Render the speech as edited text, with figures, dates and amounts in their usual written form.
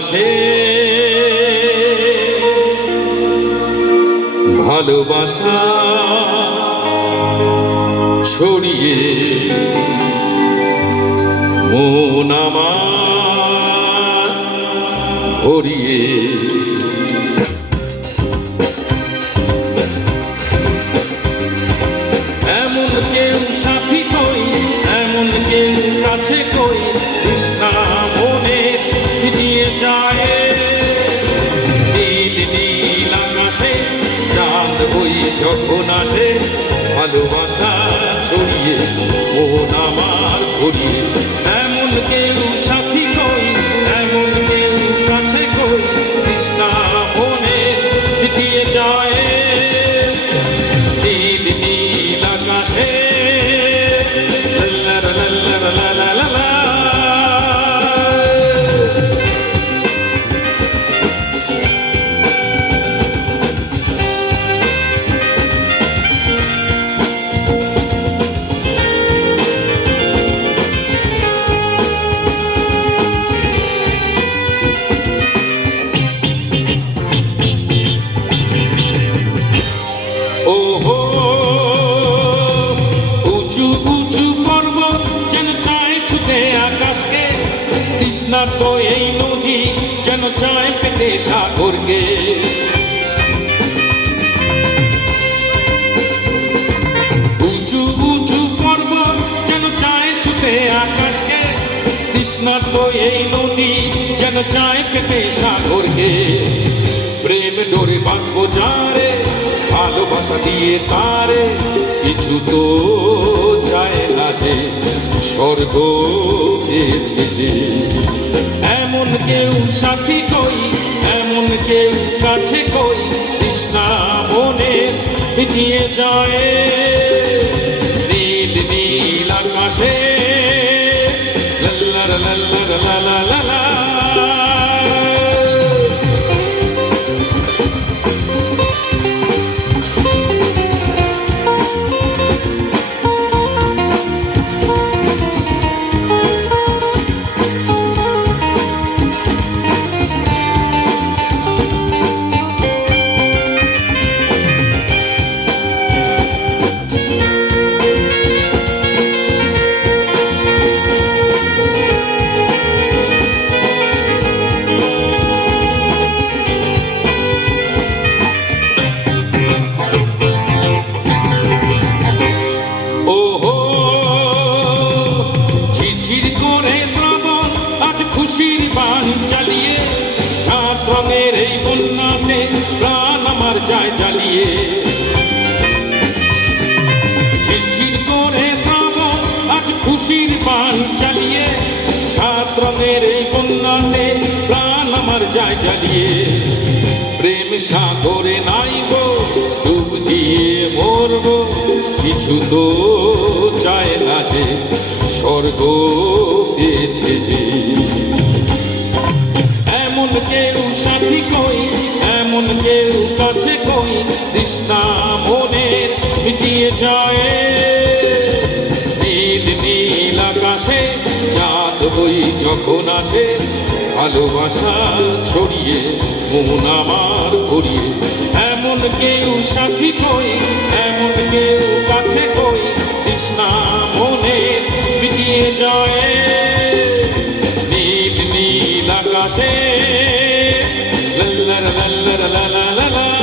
আকাশে ভালোবাসা ছড়িয়ে মন আমার ভরিয়ে এমন কেউ সাথী কই, এমন কেউ কাছে কই, তৃষ্ণা মনে দিয়ে যায়। নীল নীল আকাশে চাঁদ বই যখন আসে, ভালোবাসা ছড়িয়ে মন আমার ভরিয়ে। এমন কেউ সাথী কই, এমন কেউ কাছে কই, তৃষ্ণা মনে দিয়ে যায়। নীল নীল আকাশে লা লা লা লা লা লা লা। তৃষ্ণার্ত এই নদী যেন চায় পেতে সাগরকে। উঁচু উঁচু পর্বত যেন চায় ছুতে আকাশকে। তৃষ্ণার্ত এই নদী যেন চায় পেতে সাগরকে। প্রেম ডোরে বাঁধবো যারে, ভালোবাসা দিয়ে তারে, কিছু তো চায় না যে স্বর্গ পেয়েছে যে। এমন কেউ সাথী কই, এমন কেউ কাছে কই, তৃষ্ণা মনে দিয়ে যায়। নীল নীল আকাশে লা লা লা লা লা লা লা লা। খুশির বান চালিয়ে সাত রঙের এই বন্যাতে প্রাণ আমার যায় জ্বালিয়ে। ঝিরঝির করে শ্রাবণ আজ খুশির বান চালিয়ে, সাত রঙের এই বন্যাতে প্রাণ আমার যায় জ্বালিয়ে। প্রেম সাগরে নাইব ডুব দিয়ে মরব, কিছু তো চায় না যে স্বর্গ পেয়েছে যে। এমন কেউ সাথী কই, এমন কেউ কাছে কই, তৃষ্ণা মনে মিটিয়ে যায়। নীল নীল আকাশে চাঁদ বই যখন আসে, ভালোবাসা ছড়িয়ে মন আমার ভরিয়ে। এমন কেউ সাথী কই, এমন কেউ কাছে কই, তৃষ্ণা মনে মিটিয়ে যায়। নীল নীল আকাশে লা লা লা লা লা লা লা লা।